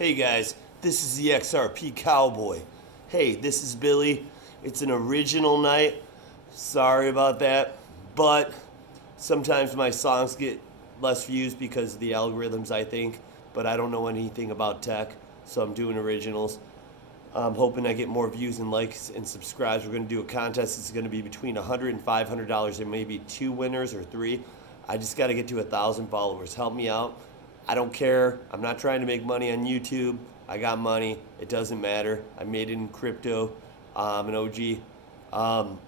Hey guys, this is the XRP Cowboy. Hey, this is Billy. It's an original night. Sorry about that. But sometimes my songs get less views because of the algorithms, I think. But I don't know anything about tech, so I'm doing originals. I'm hoping I get more views and likes and subscribes. We're going to do a contest. It's going to be between $100 and $500. There may be 2 winners or 3. I just got to get to 1,000 followers. Help me out. I don't care. I'm not trying to make money on YouTube. I got money. It doesn't matter. I made it in crypto. I'm an OG. I'm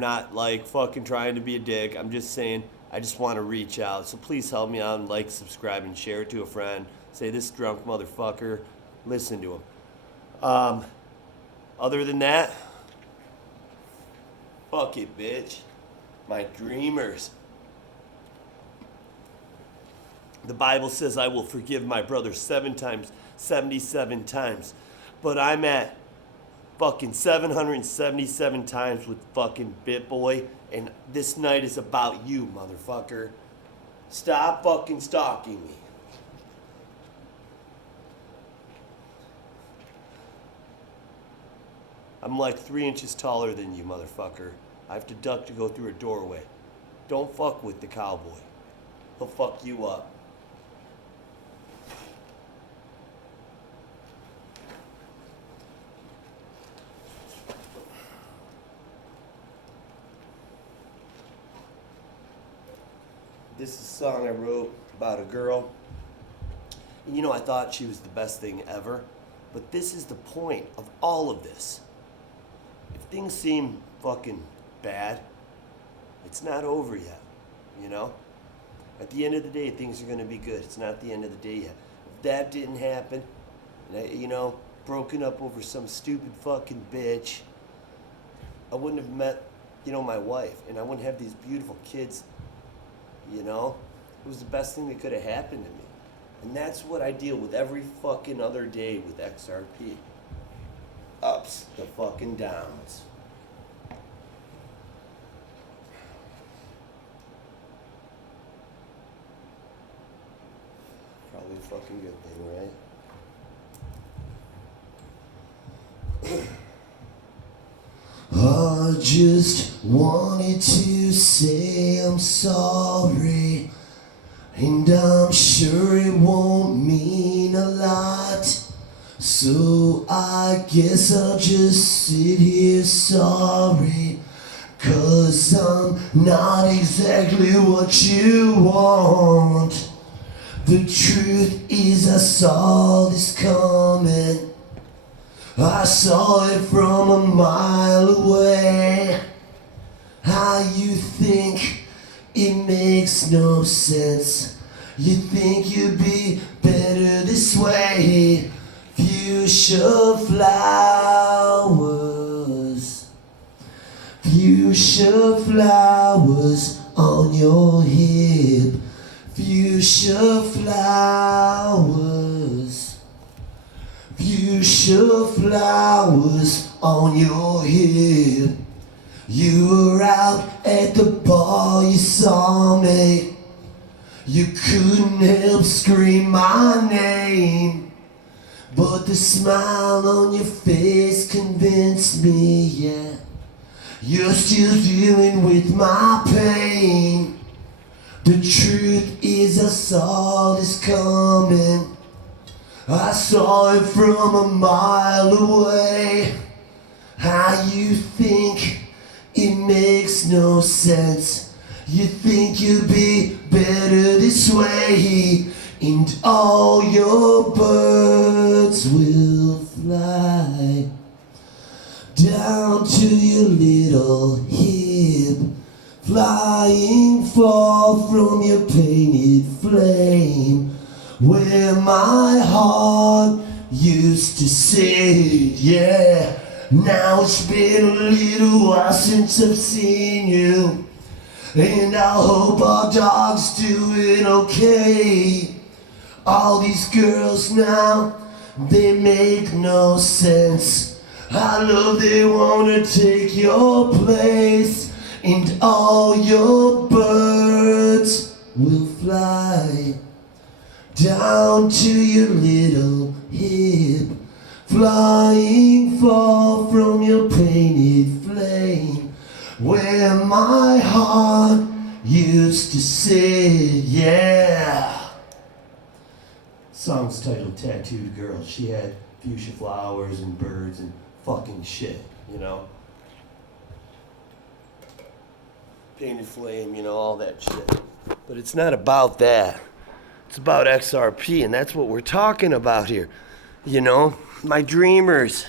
not like fucking trying to be a dick. I'm just saying I just want to reach out. So please help me out and like, subscribe, and share it to a friend. Say, this drunk motherfucker, listen to him. Other than that, fuck it, bitch. My dreamers. The Bible says I will forgive my brother 7 times, 77 times. But I'm at fucking 777 times with fucking BitBoy. And this night is about you, motherfucker. Stop fucking stalking me. I'm like 3 inches taller than you, motherfucker. I have to duck to go through a doorway. Don't fuck with the cowboy. He'll fuck you up. This is a song I wrote about a girl. And I thought she was the best thing ever. But this is the point of all of this. If things seem fucking bad, it's not over yet, At the end of the day, things are going to be good. It's not the end of the day yet. If that didn't happen, and broken up over some stupid fucking bitch, I wouldn't have met, my wife. And I wouldn't have these beautiful kids, It was the best thing that could have happened to me. And that's what I deal with every fucking other day with XRP. Ups to fucking downs. Probably a fucking good thing, right? I just wanted to say I'm sorry, and I'm sure it won't mean a lot, so I guess I'll just sit here sorry, 'cause I'm not exactly what you want. The truth is I saw this coming. I saw it from a mile away. How you think it makes no sense. You think you'd be better this way. Fuchsia flowers. Fuchsia flowers on your hip. Fuchsia flowers. Fuchsia flowers on your hip. You were out at the bar, you saw me. You couldn't help scream my name, but the smile on your face convinced me, yeah, you're still dealing with my pain. The truth is I saw this coming. I saw it from a mile away. How you think it makes no sense. You think you'd be better this way, and all your birds will fly down to your little hip, flying far from your painted flame, where my heart used to sit, yeah. Now it's been a little while since I've seen you, and I hope our dog's doing okay. All these girls now, they make no sense. I love they wanna take your place, and all your birds will fly down to your little hip, flying far from your painted flame, where my heart used to sit, yeah. Song's titled Tattooed Girl. She had fuchsia flowers and birds and fucking shit, you know? Painted flame, you know, all that shit. But it's not about that. It's about XRP, and that's what we're talking about here. You know, my dreamers.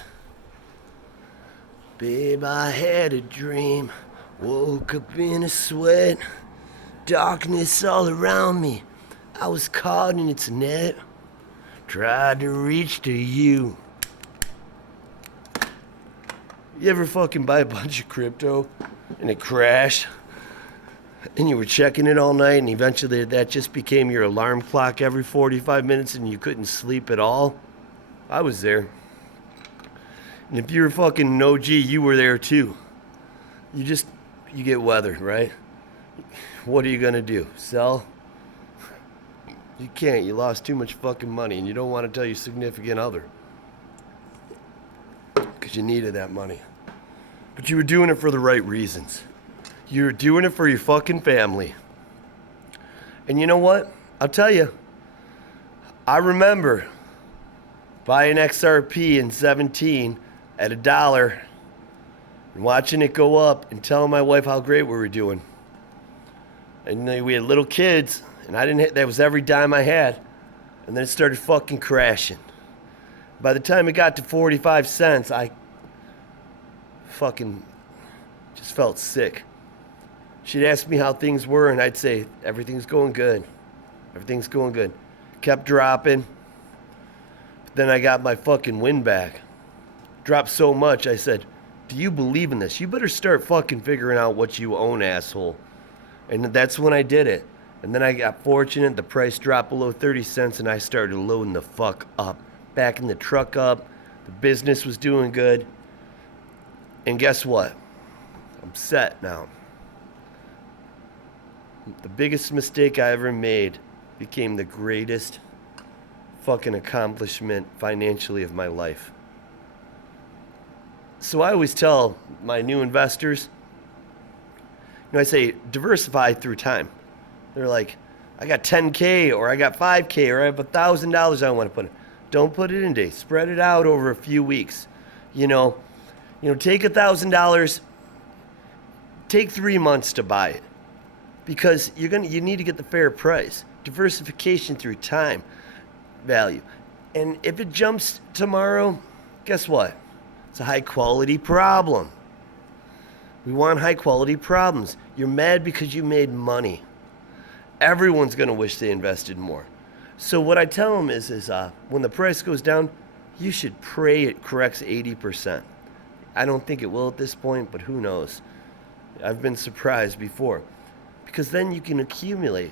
Babe, I had a dream. Woke up in a sweat. Darkness all around me. I was caught in its net. Tried to reach to you. You ever fucking buy a bunch of crypto and it crashed? And you were checking it all night and eventually that just became your alarm clock every 45 minutes and you couldn't sleep at all? I was there. And if you're a fucking OG, you were there too. You get weathered, right? What are you gonna do? Sell? You can't. You lost too much fucking money and you don't want to tell your significant other. Because you needed that money. But you were doing it for the right reasons. You were doing it for your fucking family. And you know what? I'll tell you. I remember buying XRP in 17 at $1 and watching it go up and telling my wife how great we were doing. And we had little kids, and that was every dime I had. And then it started fucking crashing. By the time it got to 45 cents, I fucking just felt sick. She'd ask me how things were, and I'd say, everything's going good. Everything's going good. Kept dropping. But then I got my fucking win back. Dropped so much, I said, do you believe in this? You better start fucking figuring out what you own, asshole. And that's when I did it. And then I got fortunate. The price dropped below 30 cents, and I started loading the fuck up. Backing the truck up. The business was doing good. And guess what? I'm set now. The biggest mistake I ever made became the greatest fucking accomplishment financially of my life. So I always tell my new investors, I say, diversify through time. They're like, I got 10K or I got 5K or I have $1,000 I want to put in. Don't put it in days. Spread it out over a few weeks. Take $1,000, take 3 months to buy it. Because you need to get the fair price. Diversification through time value. And if it jumps tomorrow, guess what? It's a high quality problem. We want high quality problems. You're mad because you made money. Everyone's going to wish they invested more. So what I tell them is when the price goes down, you should pray it corrects 80%. I don't think it will at this point, but who knows? I've been surprised before. Because then you can accumulate.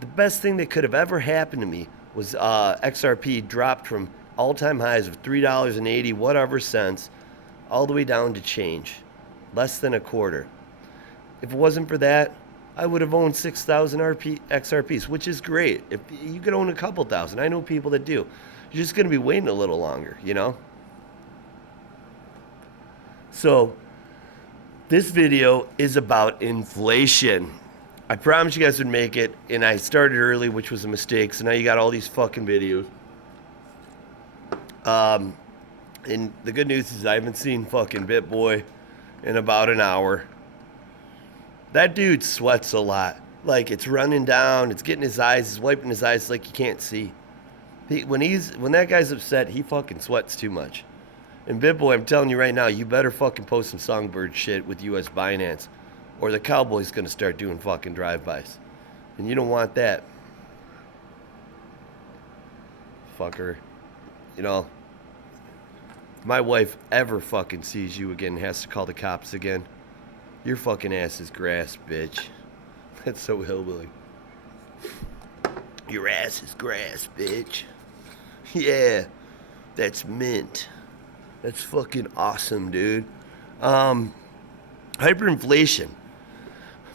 The best thing that could have ever happened to me was XRP dropped from all-time highs of $3.80 whatever cents all the way down to change. Less than a quarter. If it wasn't for that, I would have owned 6,000 XRPs, which is great. If you could own a couple thousand. I know people that do. You're just going to be waiting a little longer, So, this video is about inflation. I promised you guys would make it, and I started early, which was a mistake, so now you got all these fucking videos. And the good news is I haven't seen fucking BitBoy in about an hour. That dude sweats a lot. Like, it's running down, it's getting his eyes, he's wiping his eyes like you can't see. When that guy's upset, he fucking sweats too much. And BitBoy, I'm telling you right now, you better fucking post some Songbird shit with US Binance, or the Cowboy's gonna start doing fucking drive-bys. And you don't want that. Fucker. My wife ever fucking sees you again and has to call the cops again, your fucking ass is grass, bitch. That's so hillbilly. Your ass is grass, bitch. Yeah, that's mint. That's fucking awesome, dude. Hyperinflation.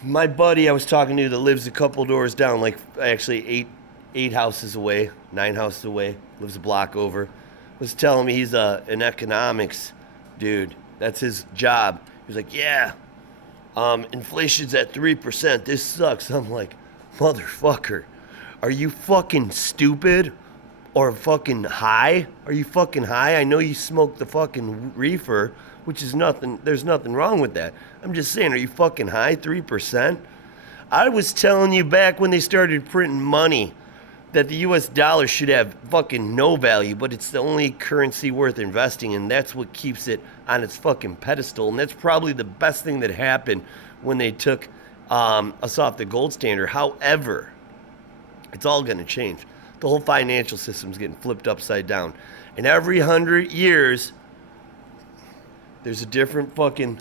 My buddy I was talking to that lives a couple doors down, like actually 8 houses away, 9 houses away, lives a block over, was telling me he's an economics dude. That's his job. He was like, yeah, inflation's at 3%. This sucks. I'm like, motherfucker, are you fucking stupid or fucking high? Are you fucking high? I know you smoke the fucking reefer, which is nothing. There's nothing wrong with that. I'm just saying, are you fucking high? 3%? I was telling you back when they started printing money that the US dollar should have fucking no value, but it's the only currency worth investing in. That's what keeps it on its fucking pedestal. And that's probably the best thing that happened when they took us off the gold standard. However, it's all going to change. The whole financial system's getting flipped upside down. And every 100 years, there's a different fucking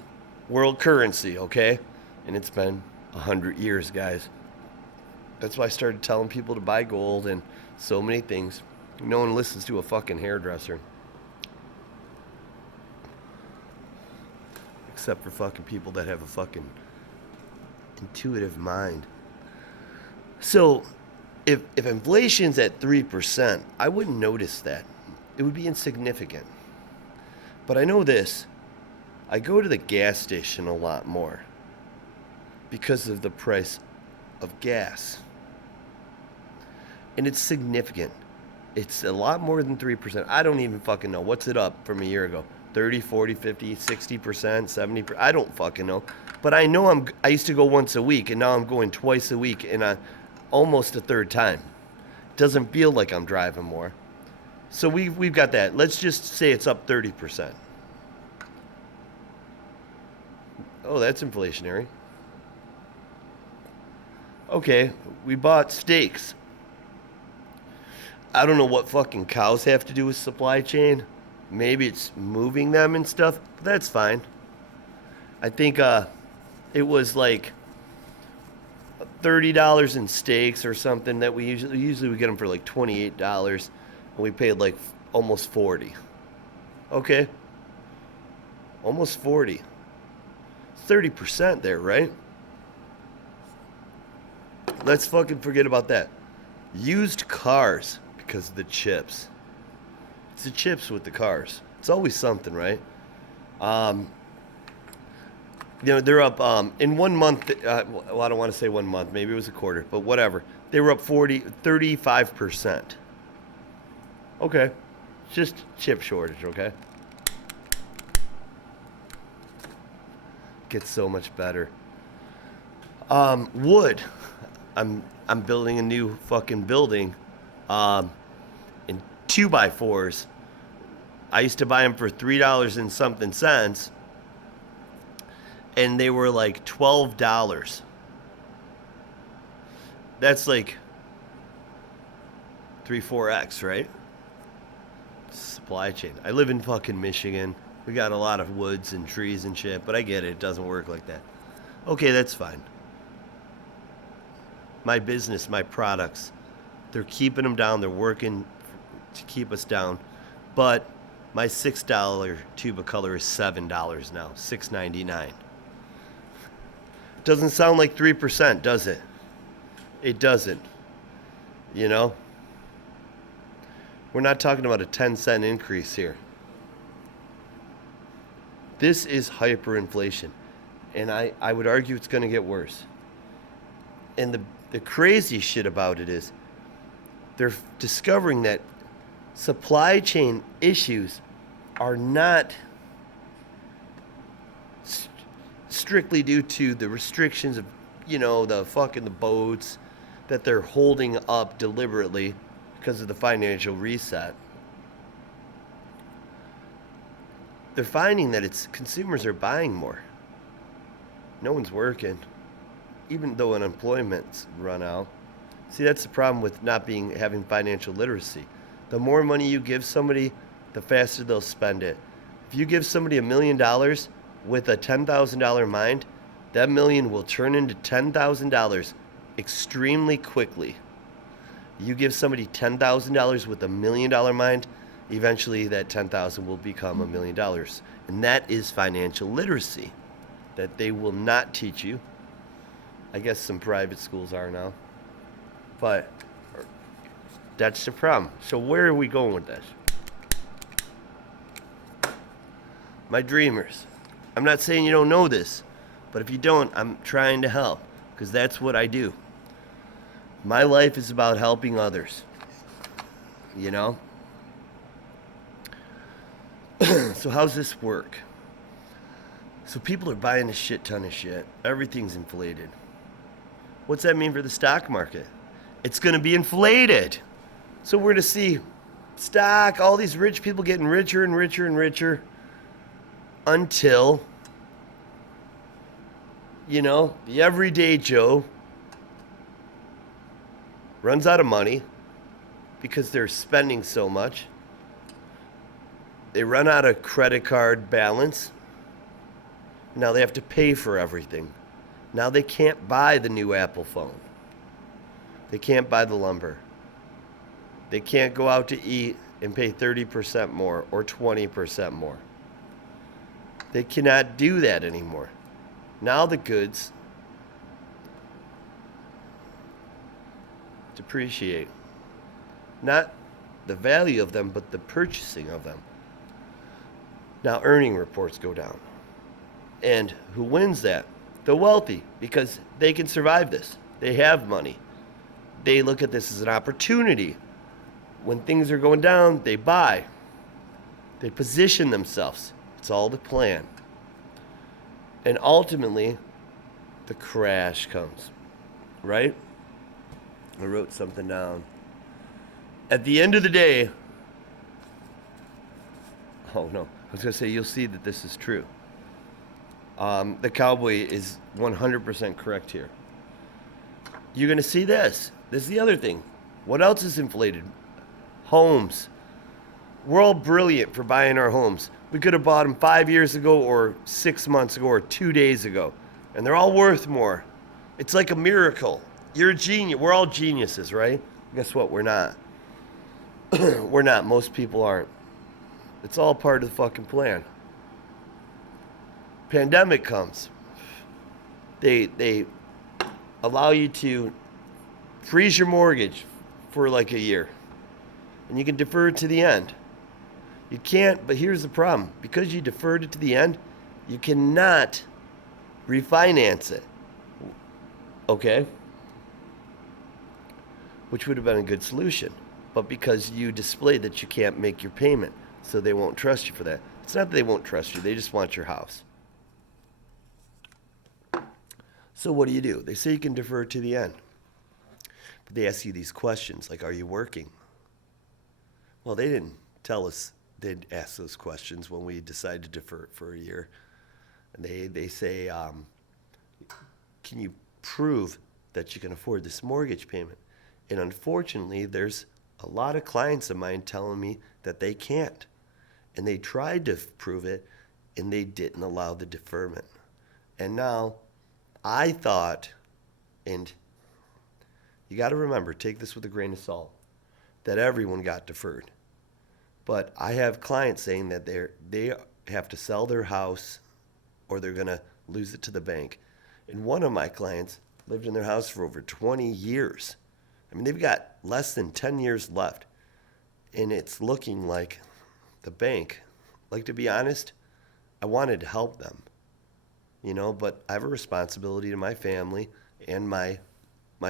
world currency, okay? And it's been 100 years, guys. That's why I started telling people to buy gold and so many things. No one listens to a fucking hairdresser. Except for fucking people that have a fucking intuitive mind. So, if inflation's at 3%, I wouldn't notice that. It would be insignificant. But I know this. I go to the gas station a lot more because of the price of gas. And it's significant. It's a lot more than 3%. I don't even fucking know. What's it up from a year ago? 30, 40, 50, 60%, 70%? I don't fucking know. But I know I used to go once a week, and now I'm going twice a week, and almost a third time. Doesn't feel like I'm driving more. So we've got that. Let's just say it's up 30%. Oh, that's inflationary. Okay, we bought steaks. I don't know what fucking cows have to do with supply chain. Maybe it's moving them and stuff. That's fine. I think it was like $30 in steaks or something that we usually we get them for like $28, and we paid like almost 40. Okay. Almost 40. 30% there, right? Let's fucking forget about that. Used cars because of the chips. It's the chips with the cars. It's always something, right? They're up in 1 month. Well, I don't want to say 1 month. Maybe it was a quarter, but whatever. They were up 35%. Okay. It's just chip shortage, okay? Gets so much better. Wood. I'm building a new fucking building in 2x4s. I used to buy them for $3 and something cents, and they were like $12. That's like 3-4x, right? Supply chain. I live in fucking Michigan. We got a lot of woods and trees and shit, but I get it. It doesn't work like that. Okay, that's fine. My business, my products, they're keeping them down. They're working to keep us down. But my $6 tube of color is $7 now, $6.99. Doesn't sound like 3%, does it? It doesn't. You know? We're not talking about a 10-cent increase here. This is hyperinflation. And I would argue it's going to get worse. And the crazy shit about it is they're discovering that supply chain issues are not strictly due to the restrictions of, the boats that they're holding up deliberately because of the financial reset. They're finding that it's consumers are buying more. No one's working, even though unemployment's run out. See, that's the problem with not having financial literacy. The more money you give somebody, the faster they'll spend it. If you give somebody $1 million with a $10,000 mind, that million will turn into $10,000 extremely quickly. You give somebody $10,000 with $1 million mind, eventually that $10,000 will become $1 million. And that is financial literacy that they will not teach you. I guess some private schools are now. But That's the problem. So where are we going with this? My dreamers, I'm not saying you don't know this, but if you don't, I'm trying to help, because that's what I do. My life is about helping others, you know? So how's this work? So people are buying a shit ton of shit. Everything's inflated. What's that mean for the stock market? It's going to be inflated. So we're going to see stock, all these rich people getting richer and richer and richer until, you know, the everyday Joe runs out of money because they're spending so much. They run out of credit card balance. Now they have to pay for everything. Now they can't buy the new Apple phone. They can't buy the lumber. They can't go out to eat and pay 30% more or 20% more. They cannot do that anymore. Now the goods depreciate. Not the value of them, but the purchasing of them. Now earning reports go down. And who wins that? The wealthy, because they can survive this. They have money. They look at this as an opportunity. When things are going down, they buy. They position themselves. It's all the plan. And ultimately, the crash comes, right? I wrote something down. At the end of the day, oh no, I was going to say, you'll see that this is true. The cowboy is 100% correct here. You're going to see this. This is the other thing. What else is inflated? Homes. We're all brilliant for buying our homes. We could have bought them 5 years ago or 6 months ago or 2 days ago. And they're all worth more. It's like a miracle. You're a genius. We're all geniuses, right? Guess what? We're not. We're not. Most people aren't. It's all part of the fucking plan. Pandemic comes. They allow you to freeze your mortgage for like a year. And you can defer it to the end. You can't, but here's the problem. Because you deferred it to the end, you cannot refinance it. Okay? Which would have been a good solution. But because you displayed that you can't make your payment, so they won't trust you for that. It's not that they won't trust you, they just want your house. So what do? They say you can defer it to the end. But they ask you these questions, like, are you working? Well, they didn't tell us they'd ask those questions when we decided to defer it for a year. And they say, can you prove that you can afford this mortgage payment? And unfortunately, there's a lot of clients of mine telling me that they can't. And they tried to prove it, and they didn't allow the deferment. And now, I thought, and you got to remember, take this with a grain of salt, that everyone got deferred. But I have clients saying that they have to sell their house or they're going to lose it to the bank. And one of my clients lived in their house for over 20 years. I mean, they've got less than 10 years left. And it's looking like the bank, like, to be honest, I wanted to help them. You know, but I have a responsibility to my family and my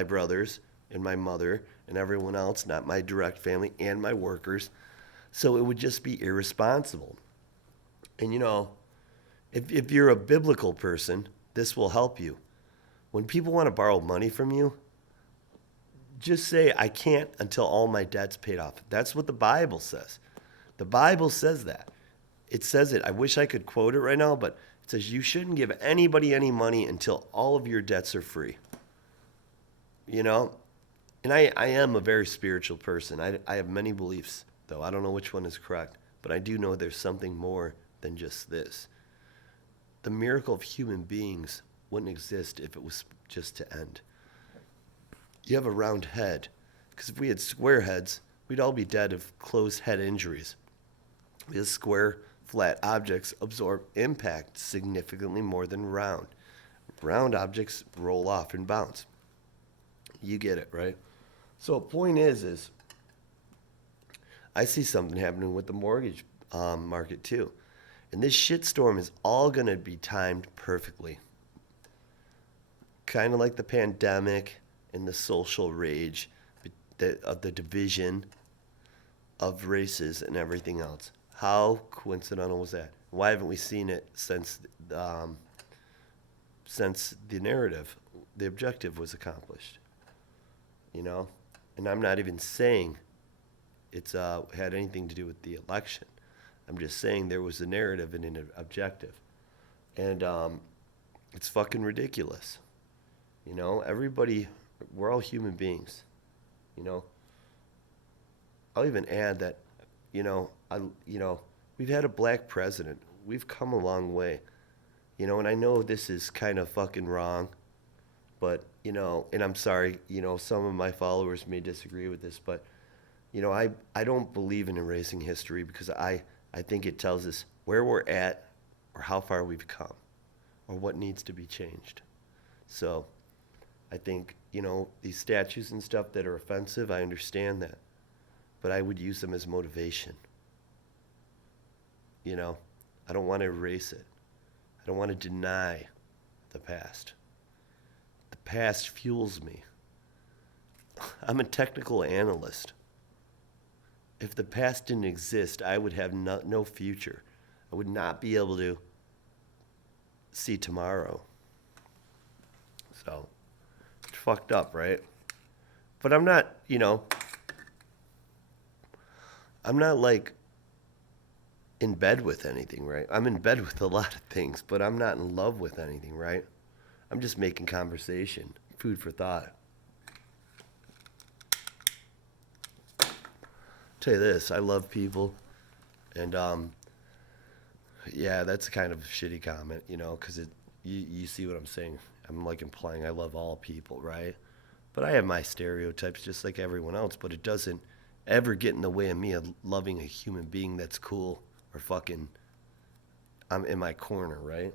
brothers and my mother and everyone else, not my direct family, and my workers. So it would just be irresponsible. And, you know, if you're a biblical person, this will help you. When people want to borrow money from you, just say, I can't until all my debt's paid off. That's what the Bible says. The Bible says that. It says it. I wish I could quote it right now, but it says you shouldn't give anybody any money until all of your debts are free. You know? And I am a very spiritual person. I have many beliefs, though. I don't know which one is correct. But I do know there's something more than just this. The miracle of human beings wouldn't exist if it was just to end. You have a round head. Because if we had square heads, we'd all be dead of closed head injuries. Because square, flat objects absorb impact significantly more than round. Round objects roll off and bounce. You get it, right? So point is I see something happening with the mortgage market too. And this shitstorm is all going to be timed perfectly. Kind of like the pandemic and the social rage of the division of races and everything else. How coincidental was that? Why haven't we seen it since the narrative, the objective was accomplished? You know? And I'm not even saying it's had anything to do with the election. I'm just saying there was a narrative and an objective. And it's fucking ridiculous. You know, everybody, we're all human beings. You know, I'll even add that, we've had a black president. We've come a long way. You know, and I know this is kind of fucking wrong, but, and I'm sorry, some of my followers may disagree with this, but, I don't believe in erasing history because I think it tells us where we're at or how far we've come or what needs to be changed. So I think, these statues and stuff that are offensive, I understand that. But I would use them as motivation. I don't want to erase it. I don't want to deny the past. The past fuels me. I'm a technical analyst. If the past didn't exist, I would have no future. I would not be able to see tomorrow. So, it's fucked up, right? But I'm not, I'm not like in bed with anything, right? I'm in bed with a lot of things, but I'm not in love with anything, right? I'm just making conversation, food for thought. Tell you this, I love people, and yeah, that's kind of a shitty comment, because you see what I'm saying. I'm like implying I love all people, right? But I have my stereotypes just like everyone else, but it doesn't ever get in the way of me of loving a human being that's cool or fucking I'm in my corner, right?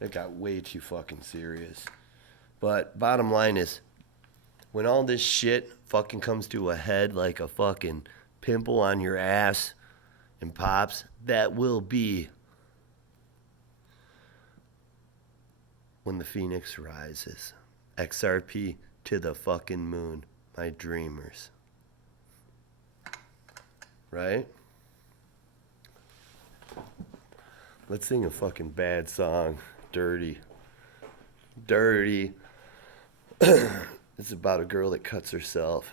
It got way too fucking serious. But bottom line is, when all this shit fucking comes to a head like a fucking pimple on your ass and pops, that will be when the phoenix rises. XRP to the fucking moon, my dreamers. Right? Let's sing a fucking bad song. Dirty. Dirty. It's about a girl that cuts herself.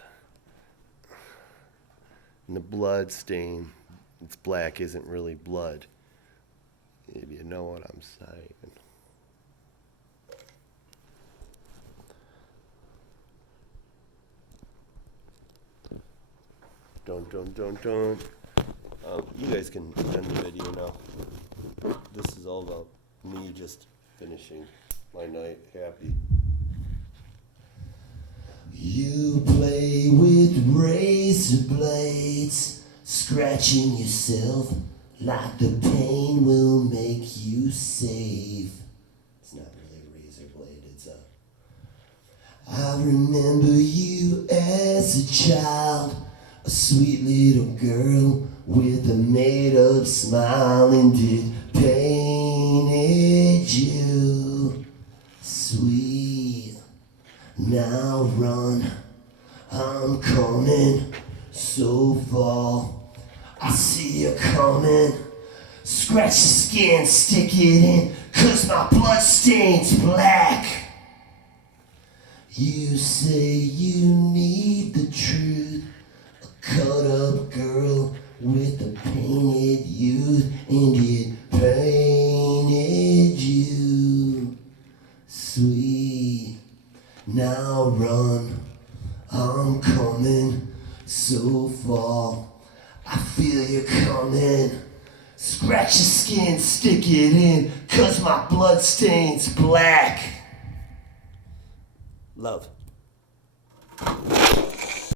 And the blood stain, it's black, isn't really blood. If you know what I'm saying. Don't. You guys can end the video now. This is all about me just finishing my night happy. You play with razor blades, scratching yourself like the pain will make you safe. It's not really a razor blade, it's a... I remember you as a child, a sweet little girl with a made-up smile, and it painted you sweet. Now run, I'm coming so far. I see you coming. Scratch your skin, stick it in, 'cause my blood stains black. You say you need the truth, a cut-up girl with a painted youth, and it painted you sweet. Now run, I'm coming so far. I feel you coming. Scratch your skin, stick it in, 'cause my blood stains black. Love.